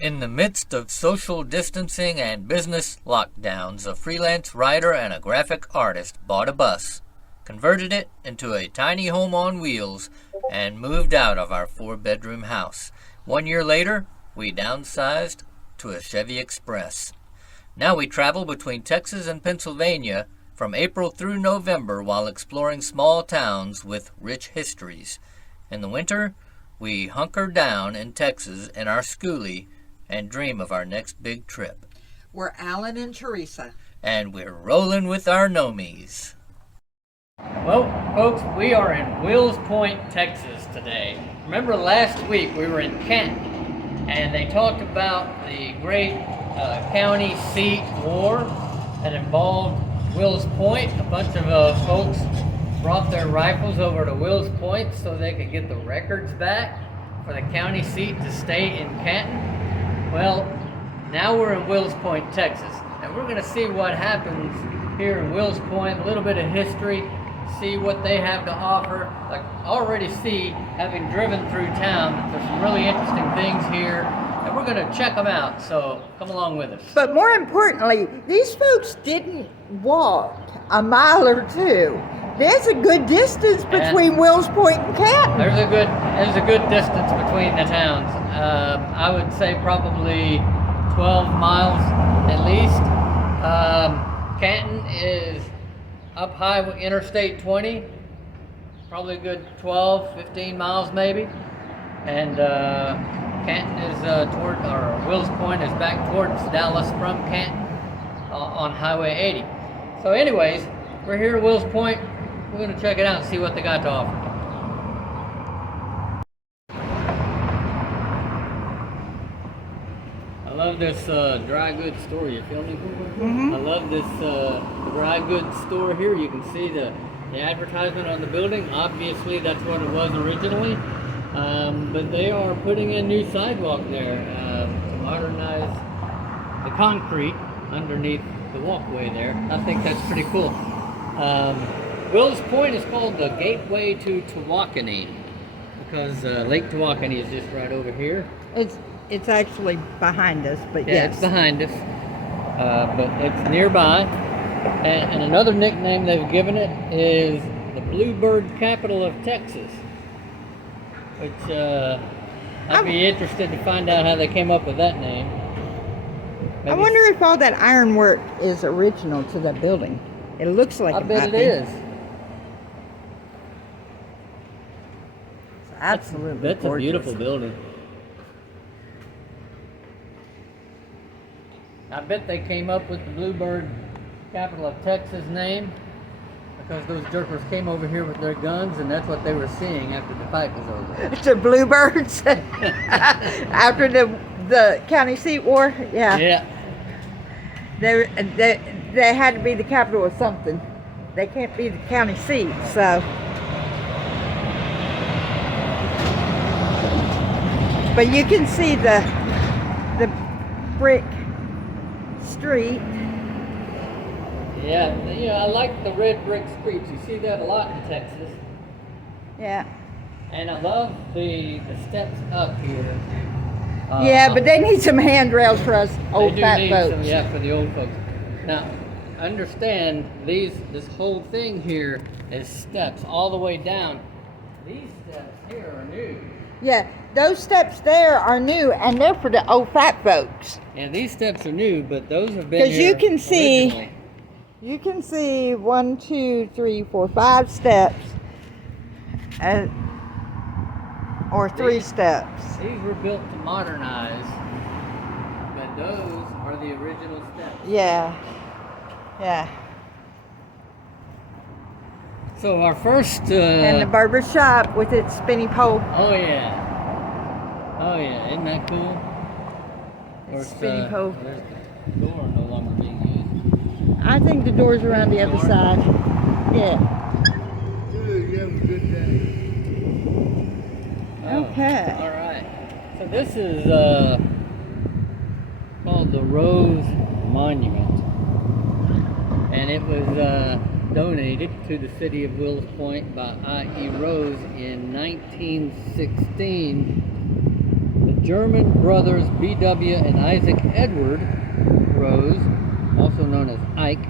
In the midst of social distancing and business lockdowns, a freelance writer and a graphic artist bought a bus, converted it into a tiny home on wheels, and moved out of our 4-bedroom house. 1 year later, we downsized to a Chevy Express. Now we travel between Texas and Pennsylvania from April through November while exploring small towns with rich histories. In the winter, we hunker down in Texas in our schoolie and dream of our next big trip. We're Alan and Teresa. And we're rolling with our gnomies. Well, folks, we are in Wills Point, Texas today. Remember last week we were in Canton, and they talked about the great county seat war that involved Wills Point. A bunch of folks brought their rifles over to Wills Point so they could get the records back for the county seat to stay in Canton. Well, now we're in Wills Point, Texas, and we're going to see what happens here in Wills Point, a little bit of history, see what they have to offer. I already see, having driven through town, that there's some really interesting things here, and we're going to check them out, so come along with us. But more importantly, these folks didn't walk a mile or two. There's a good distance between Wills Point and Canton. There's a good distance between the towns. I would say probably 12 miles at least. Canton is up high with Interstate 20, probably a good 12, 15 miles maybe. And Canton is Wills Point is back towards Dallas from Canton on Highway 80. So anyways, we're here at Wills Point. We're going to check it out and see what they got to offer. I love this dry goods store. You feel me? Mm-hmm. I love this dry goods store here. You can see the advertisement on the building. Obviously, that's what it was originally. But they are putting in new sidewalk there to modernize the concrete underneath the walkway there. I think that's pretty cool. Wills Point is called the Gateway to Tawakini because Lake Tawakini is just right over here. It's actually behind us, but yeah, yes. It's behind us, but it's nearby. And another nickname they've given it is the Bluebird Capital of Texas, which I'd be interested to find out how they came up with that name. I wonder if all that ironwork is original to that building. It looks like I bet it is. It's absolutely That's gorgeous. a beautiful building. I bet they came up with the Bluebird Capital of Texas name because those jerkers came over here with their guns, and that's what they were seeing after the fight was over. The Bluebirds after the county seat war. Yeah. Yeah. They had to be the capital of something. They can't be the county seat, so. But you can see the brick street. Yeah, I like the red brick streets. You see that a lot in Texas. Yeah. And I love the steps up here. Yeah, but they need some handrails for us old fat folks. Yeah, for the old folks. Now, understand this whole thing here is steps all the way down. These steps here are new. Yeah, those steps there are new, and they're for the old fat folks. Yeah, these steps are new, but those have been here Because originally. you can see 1, 2, 3, 4, 5 steps, or 3 steps. These were built to modernize, but those are the original steps. Yeah, yeah. So our first... And the barber shop with its spinny pole. Oh yeah. Oh yeah, isn't that cool? Spinny pole. There's the door no longer being used. I think the door's around the other side. Yeah. Good, you have a good day. Okay. All right. So this is called the Rose Monument, and it was donated to the city of Wills Point by I.E. Rose in 1916. German brothers B.W. and Isaac Edward Rose, also known as Ike,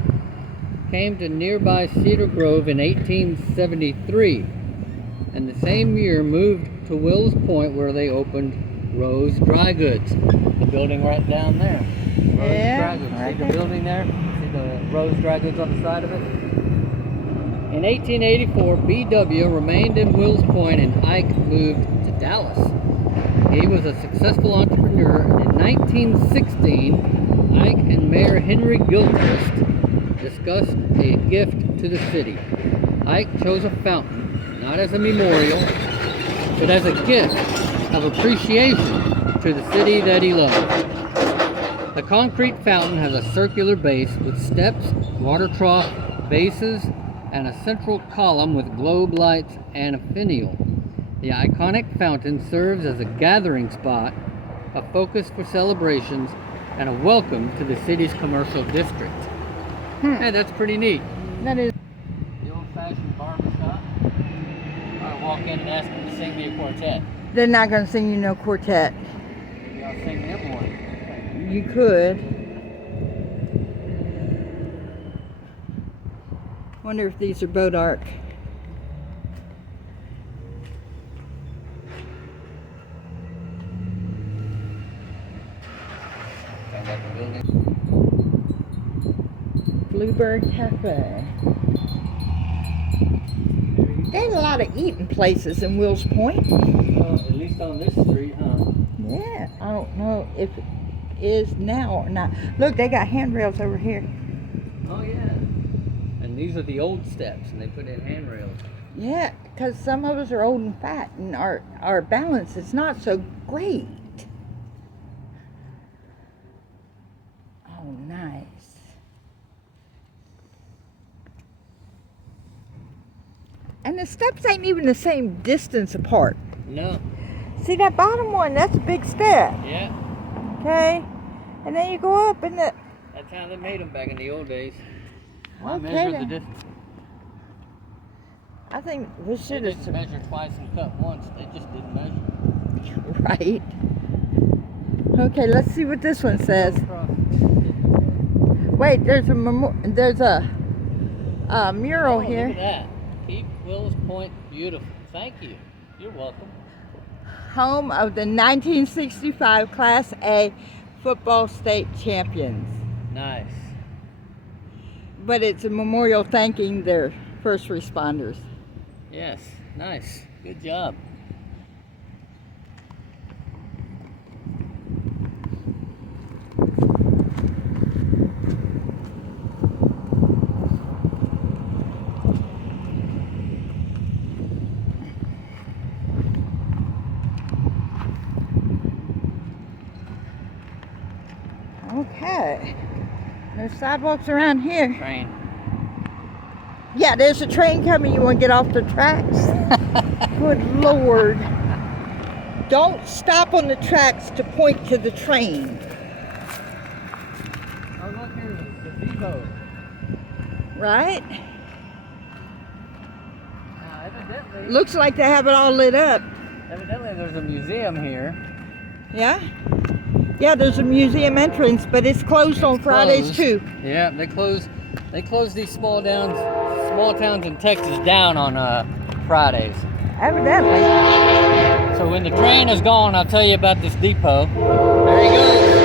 came to nearby Cedar Grove in 1873, and the same year moved to Wills Point, where they opened Rose Dry Goods. The building right down there. Rose Dry Goods. Right See the there. building there? See the Rose Dry Goods on the side of it? In 1884, B.W. remained in Wills Point and Ike moved to Dallas. He was a successful entrepreneur, and in 1916, Ike and Mayor Henry Gilchrist discussed a gift to the city. Ike chose a fountain, not as a memorial, but as a gift of appreciation to the city that he loved. The concrete fountain has a circular base with steps, water trough, bases, and a central column with globe lights and a finial. The iconic fountain serves as a gathering spot, a focus for celebrations, and a welcome to the city's commercial district. Hey, that's pretty neat. That is. The old-fashioned barber shop. I walk in and ask them to sing me a quartet. They're not going to sing you no quartet. Maybe I'll sing them one. You could. Wonder if these are boat arc. Sounds like a building. Bluebird Cafe. There's a lot of eating places in Wills Point. Well, at least on this street, huh? Yeah, I don't know if it is now or not. Look, they got handrails over here. Oh, yeah. And these are the old steps, and they put in handrails. Yeah, because some of us are old and fat, and our balance is not so great. Oh, nice. And the steps ain't even the same distance apart. No. See that bottom one? That's a big step. Yeah. Okay? And then you go up and the... That's how they made them back in the old days. Well, Okay, I measured the then. distance. I think we They should didn't have... measure twice and cut once. They just didn't measure. Right. Okay, let's see what this one says. Wait, there's a mural Oh, here. look at that. Keep Wills Point beautiful. Thank you. You're welcome. Home of the 1965 Class A football state champions. Nice. But it's a memorial thanking their first responders. Yes. Nice. Good job. Okay. There's sidewalks around here. Train. Yeah, there's a train coming. You want to get off the tracks? Good Lord. Don't stop on the tracks to point to the train. Oh, look here, the depot. Right? Evidently, Looks like they have it all lit up. evidently there's a museum here. Yeah? Yeah, there's a museum entrance, but it's closed on Fridays Closed. too. Yeah, they close these small towns in Texas down on Fridays. Evidently. So when the train is gone, I'll tell you about this depot. There you go.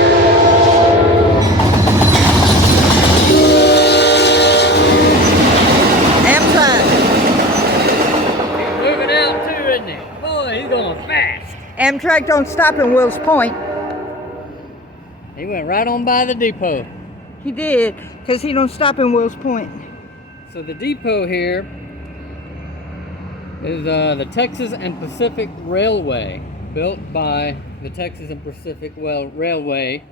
Amtrak. He's moving out too, isn't he? Boy, he's going fast. Amtrak don't stop in Wills Point. He went right on by the depot. He did, because he don't stop in Wills Point. So the depot here is the Texas and Pacific Railway, built by the Texas and Pacific Railway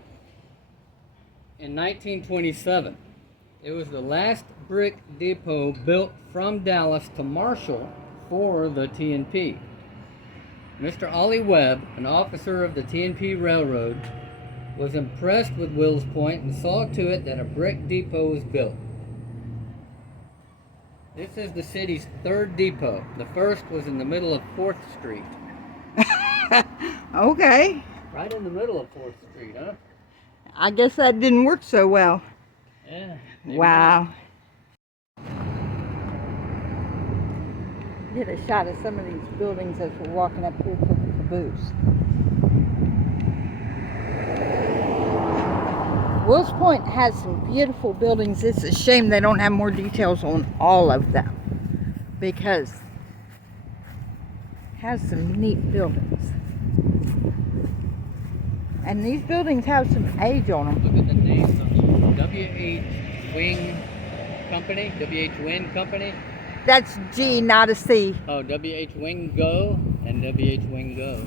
in 1927. It was the last brick depot built from Dallas to Marshall for the TNP. Mr. Ollie Webb, an officer of the TNP Railroad, was impressed with Wills Point and saw to it that a brick depot was built. This is the city's third depot. The first was in the middle of 4th Street. Okay. Right in the middle of 4th Street, huh? I guess that didn't work so well. Yeah. maybe Wow. Get a shot of some of these buildings as we're walking up here to the caboose. Wills Point has some beautiful buildings. It's a shame they don't have more details on all of them, because it has some neat buildings. And these buildings have some age on them. Look at the names on them. W.H. Wing Company, W.H. Wing Company. That's G, not a C. Oh, W.H. Wing Go and W.H. Wing Go.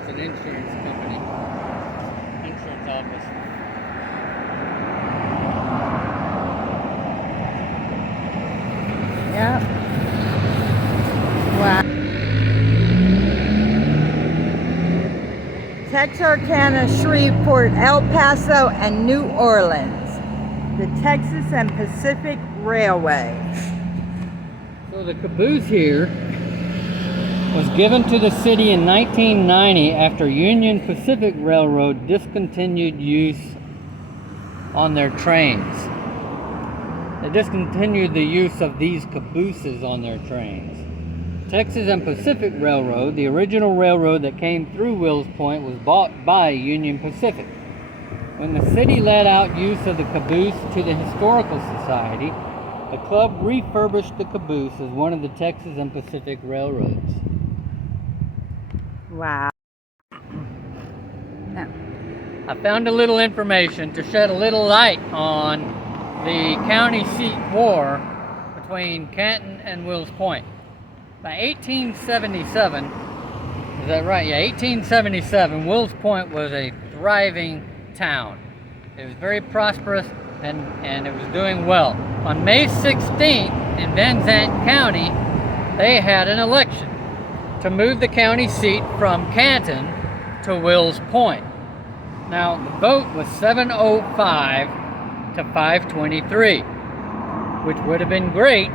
It's an insurance company. Insurance office. Yeah. Wow. Texarkana, Shreveport, El Paso, and New Orleans. The Texas and Pacific Railway. So the caboose here was given to the city in 1990 after Union Pacific Railroad discontinued use on their trains. They discontinued the use of these cabooses on their trains. Texas and Pacific Railroad, the original railroad that came through Wills Point, was bought by Union Pacific. When the city let out use of the caboose to the Historical Society, the club refurbished the caboose as one of the Texas and Pacific Railroads. Wow. Now, I found a little information to shed a little light on the county seat war between Canton and Wills Point. By 1877, is that right? Yeah, 1877, Wills Point was a thriving town. It was very prosperous and it was doing well. On May 16th in Zandt County, they had an election to move the county seat from Canton to Wills Point. Now, the vote was 705 to 523, which would have been great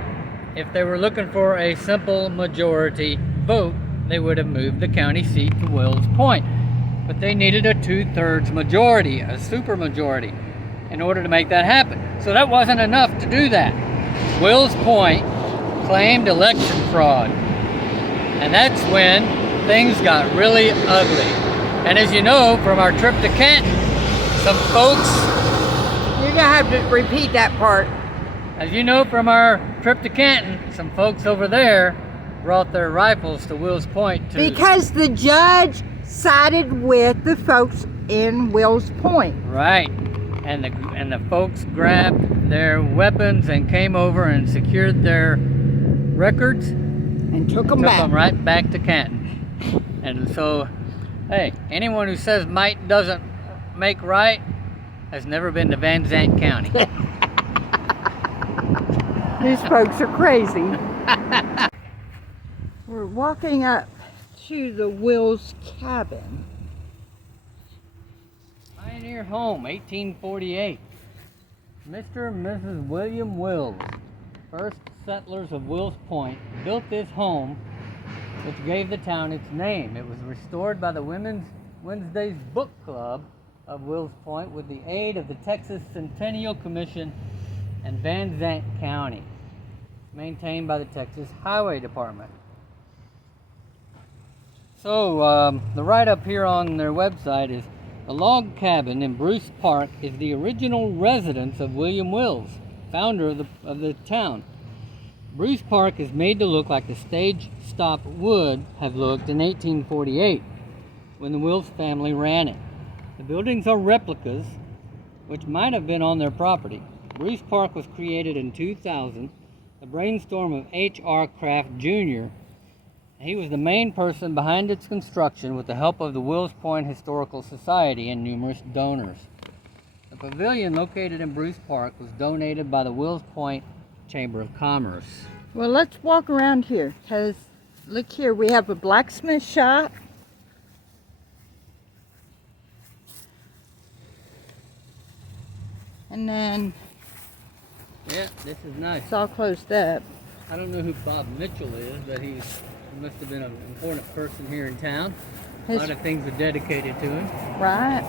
if they were looking for a simple majority vote. They would have moved the county seat to Wills Point. But they needed a 2/3 majority, a supermajority, in order to make that happen. So that wasn't enough to do that. Wills Point claimed election fraud. And that's when things got really ugly. And as you know from our trip to Canton, some folks... you're going to have to repeat that part. As you know from our trip to Canton, some folks over there brought their rifles to Wills Point to... because the judge sided with the folks in Wills Point. Right. And the folks grabbed their weapons and came over and secured their records And took them took back. them right back to Canton. And so, hey, anyone who says might doesn't make right has never been to Zandt County. These folks are crazy. We're walking up to the Wills cabin. Pioneer home, 1848. Mr. and Mrs. William Wills, first settlers of Wills Point, built this home, which gave the town its name. It was restored by the Women's Wednesdays Book Club of Wills Point with the aid of the Texas Centennial Commission and Zandt County, maintained by the Texas Highway Department. So the write-up here on their website is, the log cabin in Bruce Park is the original residence of William Wills, founder of the town. Bruce Park is made to look like the stage stop would have looked in 1848 when the Wills family ran it. The buildings are replicas which might have been on their property. Bruce Park was created in 2000, the brainstorm of H.R. Kraft Jr. He was the main person behind its construction with the help of the Wills Point Historical Society and numerous donors. The pavilion located in Bruce Park was donated by the Wills Point Chamber of Commerce. Well, let's walk around here, because look here, we have a blacksmith shop. And then Yeah, this is nice. it's all closed up. I don't know who Bob Mitchell is, but he's He must have been an important person here in town. A His- lot of things are dedicated to him. Right.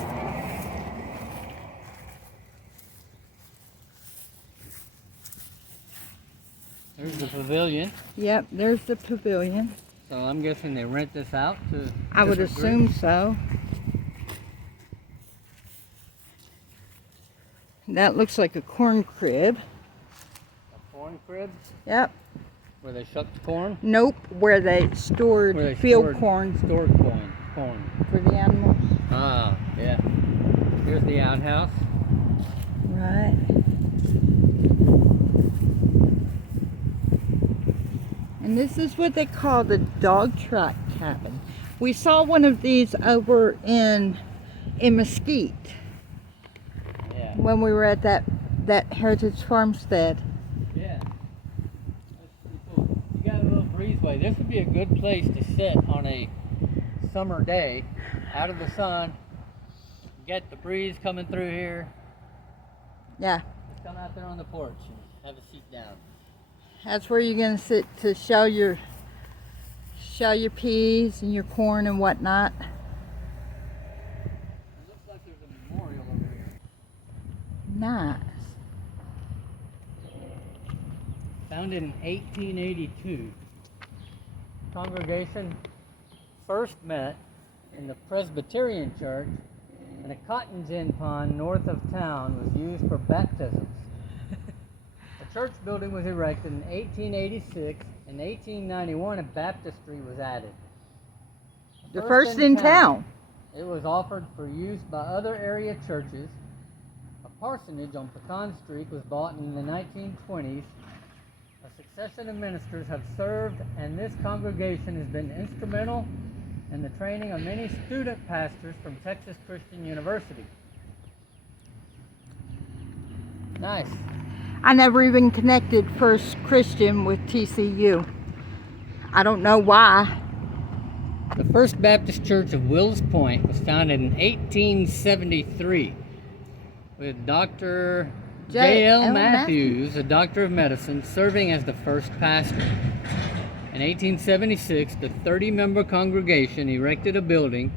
There's the pavilion. Yep, there's the pavilion. So I'm guessing they rent this out to I would different assume groups. so. That looks like a corn crib. A corn crib Yep. where they shucked corn. Nope, where they stored Where they field stored corn corn. for the animals. Ah, yeah. Here's the outhouse. Right. And this is what they call the dog track cabin. We saw one of these over in Mesquite Yeah. when we were at that Heritage Farmstead. Yeah. That's pretty cool. You got a little breezeway. This would be a good place to sit on a summer day, out of the sun. Get the breeze coming through here. Yeah, Just come out there on the porch and have a seat down. that's where you're gonna sit to shell your peas and your corn and whatnot. It looks like there's a memorial over here. Nice. Founded in 1882. Congregation first met in the Presbyterian church, and a cotton gin pond north of town was used for baptisms. A church building was erected in 1886. In 1891, a baptistry was added. The first in town. It was offered for use by other area churches. A parsonage on Pecan Street was bought in the 1920s. A succession of ministers have served, and this congregation has been instrumental in the training of many student pastors from Texas Christian University. Nice. I never even connected First Christian with TCU. I don't know why. The First Baptist Church of Wills Point was founded in 1873 with Dr. J.L. Matthews, a doctor of medicine, serving as the first pastor. In 1876, the 30-member congregation erected a building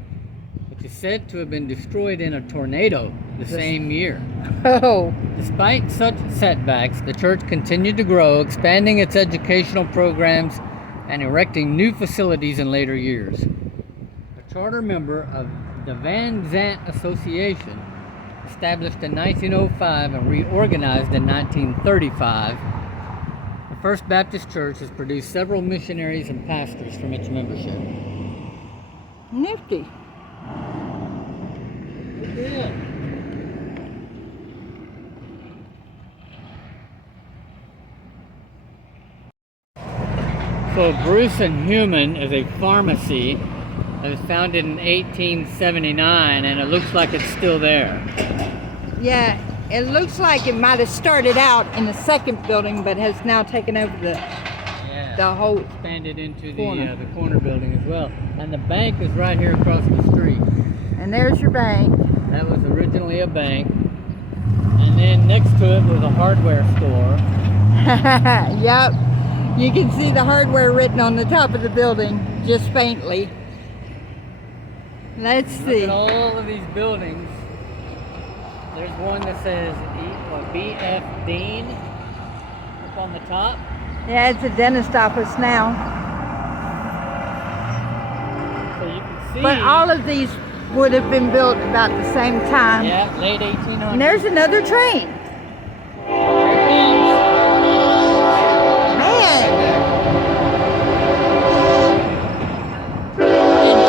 which is said to have been destroyed in a tornado the same year. Oh, Despite such setbacks, the church continued to grow, expanding its educational programs and erecting new facilities in later years. A charter member of the Zandt Association, established in 1905 and reorganized in 1935, the First Baptist Church has produced several missionaries and pastors from its membership. nifty. Yeah. So Bruce and Human is a pharmacy that was founded in 1879, and it looks like it's still there. Yeah, it looks like it might have started out in the second building, but has now taken over the whole. Expanded into corner. the corner building as well. And the bank is right here across the street. And there's your bank. That was originally a bank. And then next to it was a hardware store. Yep. You can see the hardware written on the top of the building, just faintly. Let's Look see. at all of these buildings. There's one that says B.F. Dean up on the top. Yeah, it's a dentist office now. So you can see. But all of these would have been built about the same time. Yeah, late 1800s. And there's another train. Here it comes. Man! And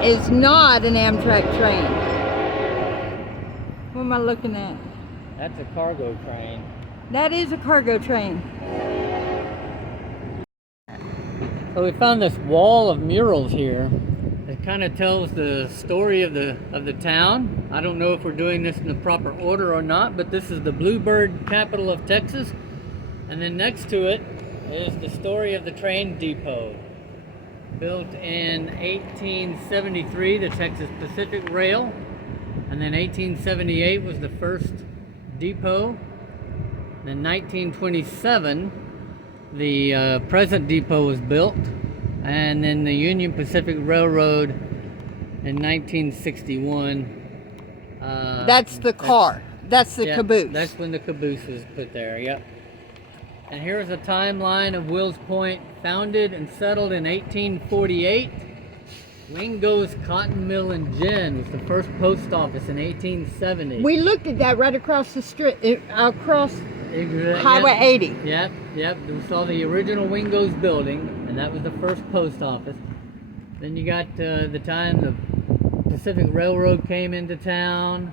that is not an Amtrak train. What am I looking at? That's a cargo train. That is a cargo train. So we found this wall of murals here. It kind of tells the story of the town. I don't know if we're doing this in the proper order or not, but this is the Bluebird capital of Texas. And then next to it is the story of the train depot. Built in 1873, the Texas Pacific Rail. And then 1878 was the first depot. Then 1927, the present depot was built, and then the Union Pacific Railroad in 1961. That's the car. That's the yeah, caboose. That's when the caboose was put there, yep. And here's a timeline of Wills Point, founded and settled in 1848. Wingo's Cotton Mill and Gin was the first post office in 1870. We looked at that right across the street, across Highway Yep. 80. Yep. We saw the original Wingo's building, and that was the first post office. Then you got the time the Pacific Railroad came into town.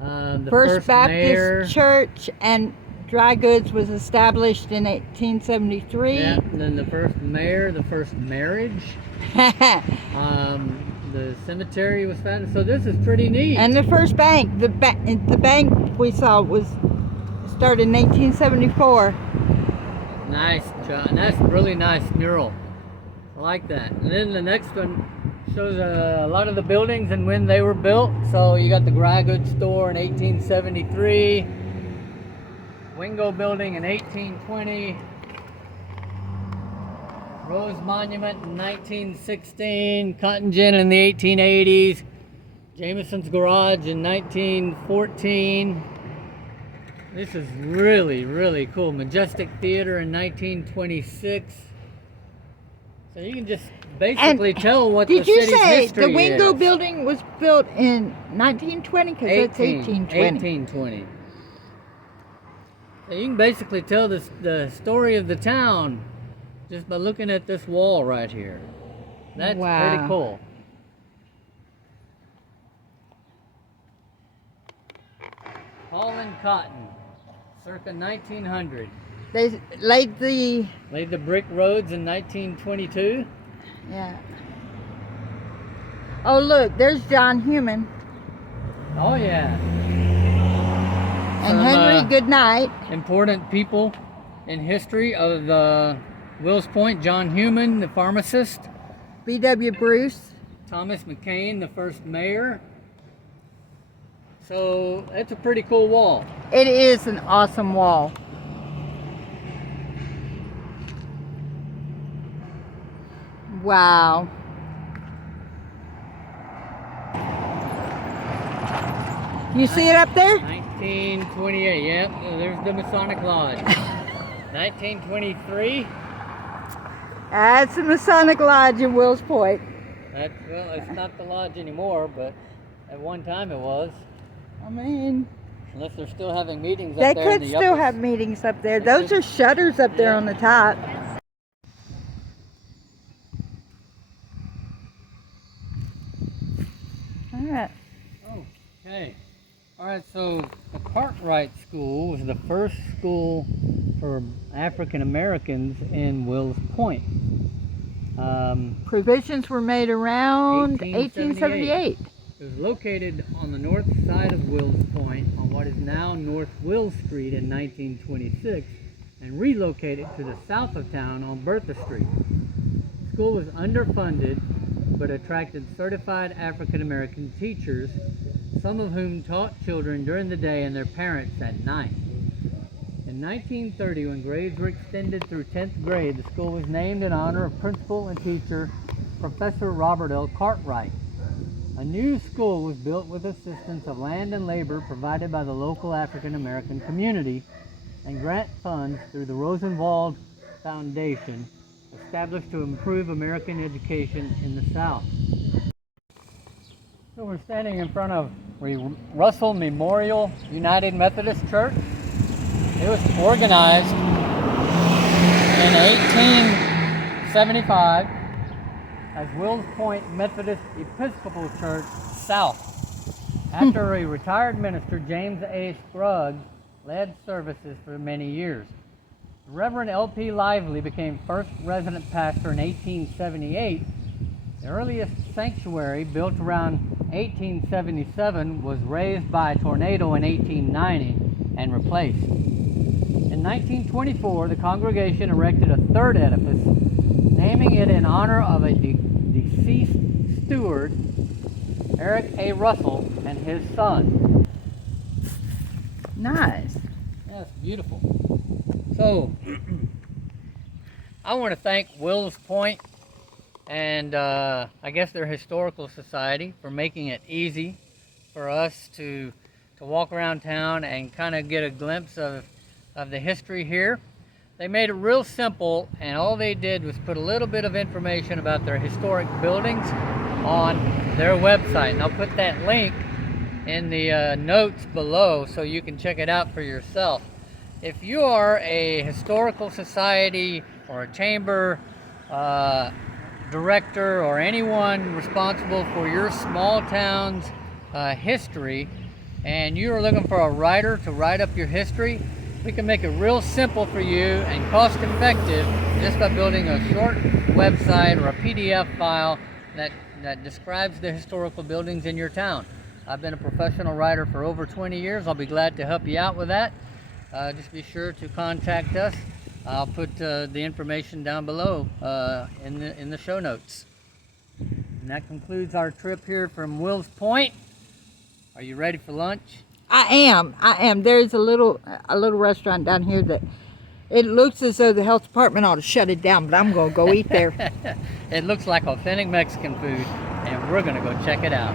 The First Baptist mayor. Church and Dry Goods was established in 1873. Yeah, and then the first mayor, the first marriage. The cemetery was founded. So this is pretty neat. And the first bank, the bank we saw was started in 1874. Nice, John. That's a really nice mural. I like that. And then the next one shows a lot of the buildings and when they were built. So you got the Dry Goods store in 1873, Wingo building in 1820, Rose Monument in 1916, Cotton Gin in the 1880s, Jameson's Garage in 1914. This is really, really cool. Majestic Theater in 1926. So you can just basically tell what the city's history is. Did you say the Wingo building was built in 1920? Because it's 1820. 1820. So you can basically tell the story of the town just by looking at this wall right here. That's pretty cool. Holland Cotton, circa 1900. They laid the... Laid the brick roads in 1922. Yeah. Oh, look, there's John Human. Oh, yeah. And Henry Goodnight. Important people in history of Wills Point: John Human, the pharmacist. B.W. Bruce. Thomas McCain, the first mayor. So that's a pretty cool wall. It is an awesome wall. Wow. You see it up there? 1928, yep, there's the Masonic Lodge. 1923. That's the Masonic Lodge in Wills Point. Well, it's not the lodge anymore, but at one time it was. I mean, unless they're still having meetings they up there. could still have meetings up there. Those are shutters up there on the top. All right. Okay. All right, so the Cartwright School was the first school for African Americans in Wills Point. Provisions were made around 1878. It was located on the north side of Wills Point on what is now North Wills Street in 1926 and relocated to the south of town on Bertha Street. The school was underfunded but attracted certified African American teachers, some of whom taught children during the day and their parents at night. In 1930, when grades were extended through 10th grade, the school was named in honor of principal and teacher Professor Robert L. Cartwright. A new school was built with assistance of land and labor provided by the local African American community and grant funds through the Rosenwald Foundation, established to improve American education in the South. So we're standing in front of Russell Memorial United Methodist Church. It was organized in 1875 as Wills Point Methodist Episcopal Church South. After a retired minister, James A. Scruggs, led services for many years. Reverend L.P. Lively became first resident pastor in 1878. The earliest sanctuary, built around 1877, was razed by a tornado in 1890 and replaced. In 1924, the congregation erected a third edifice, naming it in honor of a deceased steward, Eric A. Russell, and his son. Nice. Yeah, it's beautiful. So, I want to thank Wills Point and I guess their historical society for making it easy for us to walk around town and kind of get a glimpse of the history here. They made it real simple, and all they did was put a little bit of information about their historic buildings on their website. And I'll put that link in the notes below so you can check it out for yourself. If you are a historical society or a chamber director or anyone responsible for your small town's history, and you are looking for a writer to write up your history, we can make it real simple for you and cost effective just by building a short website or a PDF file that describes the historical buildings in your town. I've been a professional writer for over 20 years. I'll be glad to help you out with that. Just be sure to contact us. I'll put the information down below in the show notes. And that concludes our trip here from Wills Point. Are you ready for lunch? I am. There's a little restaurant down here that it looks as though the health department ought to shut it down, but I'm going to go eat there. It looks like authentic Mexican food, and we're going to go check it out.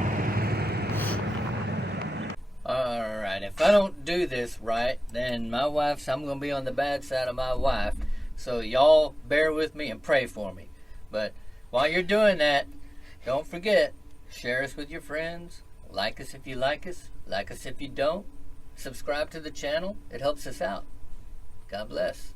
Alright, if I don't do this right, then I'm going to be on the bad side of my wife. So y'all bear with me and pray for me. But while you're doing that, don't forget, share us with your friends. Like us if you like us if you don't. Subscribe to the channel. It helps us out. God bless.